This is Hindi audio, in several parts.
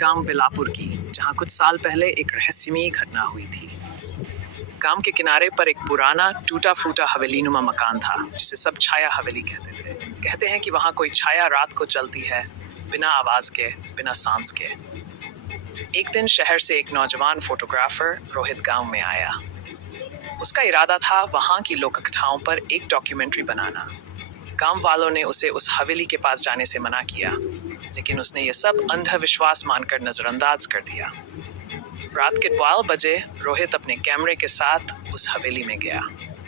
गांव बिलापुर की, जहां कुछ साल पहले एक रहस्यमयी घटना हुई थी। गांव के किनारे पर एक पुराना टूटा फूटा हवेलीनुमा मकान था, जिसे सब छाया हवेली कहते थे। कहते हैं कि वहां कोई छाया रात को चलती है, बिना आवाज के, बिना सांस के। एक दिन शहर से एक नौजवान फोटोग्राफर रोहित गांव में आया। उसका इरादा था वहां की लोक कथाओं पर एक डॉक्यूमेंट्री बनाना। गांव वालों ने उसे उस हवेली के पास जाने से मना किया, लेकिन उसने ये सब अंधविश्वास मानकर नजरअंदाज कर दिया। रात के 12 बजे रोहित अपने कैमरे के साथ उस हवेली में गया।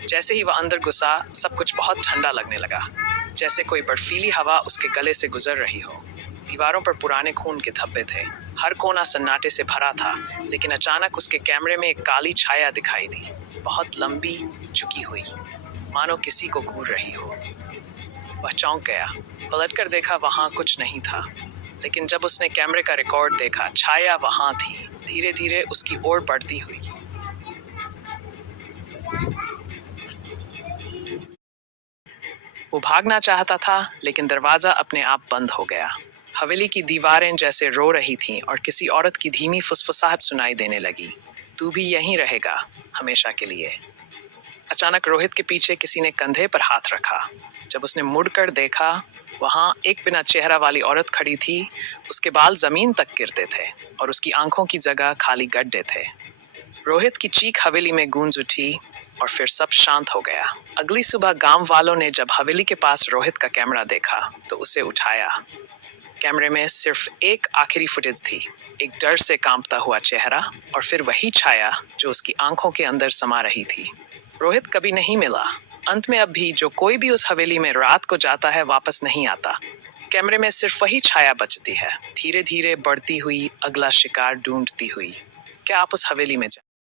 जैसे ही वह अंदर घुसा, सब कुछ बहुत ठंडा लगने लगा, जैसे कोई बर्फीली हवा उसके गले से गुजर रही हो। दीवारों पर पुराने खून के धब्बे थे, हर कोना सन्नाटे से भरा था। लेकिन अचानक उसके कैमरे में एक काली छाया दिखाई दी, बहुत लंबी, झुकी हुई, मानो किसी को घूर रही हो। वह चौंक गया। पलटकर देखा, वहां कुछ नहीं था। लेकिन जब उसने कैमरे का रिकॉर्ड देखा, छाया वहां थी, धीरे धीरे उसकी ओर बढ़ती हुई। वो भागना चाहता था, लेकिन दरवाजा अपने आप बंद हो गया। हवेली की दीवारें जैसे रो रही थीं और किसी औरत की धीमी फुसफुसाहट सुनाई देने लगी, तू भी यहीं रहेगा, हमेशा के लिए। अचानक रोहित के पीछे किसी ने कंधे पर हाथ रखा। जब उसने मुड़कर देखा, वहां एक बिना चेहरा वाली औरत खड़ी थी। उसके बाल जमीन तक गिरते थे और उसकी आंखों की जगह खाली गड्ढे थे। रोहित की चीख हवेली में गूंज उठी और फिर सब शांत हो गया। अगली सुबह गांव वालों ने जब हवेली के पास रोहित का कैमरा देखा, तो उसे उठाया। कैमरे में सिर्फ एक आखिरी फुटेज थी, एक डर से कांपता हुआ चेहरा और फिर वही छाया जो उसकी आंखों के अंदर समा रही थी। रोहित कभी नहीं मिला। अंत में अब भी जो कोई भी उस हवेली में रात को जाता है, वापस नहीं आता। कैमरे में सिर्फ वही छाया बचती है, धीरे धीरे बढ़ती हुई, अगला शिकार ढूंढती हुई। क्या आप उस हवेली में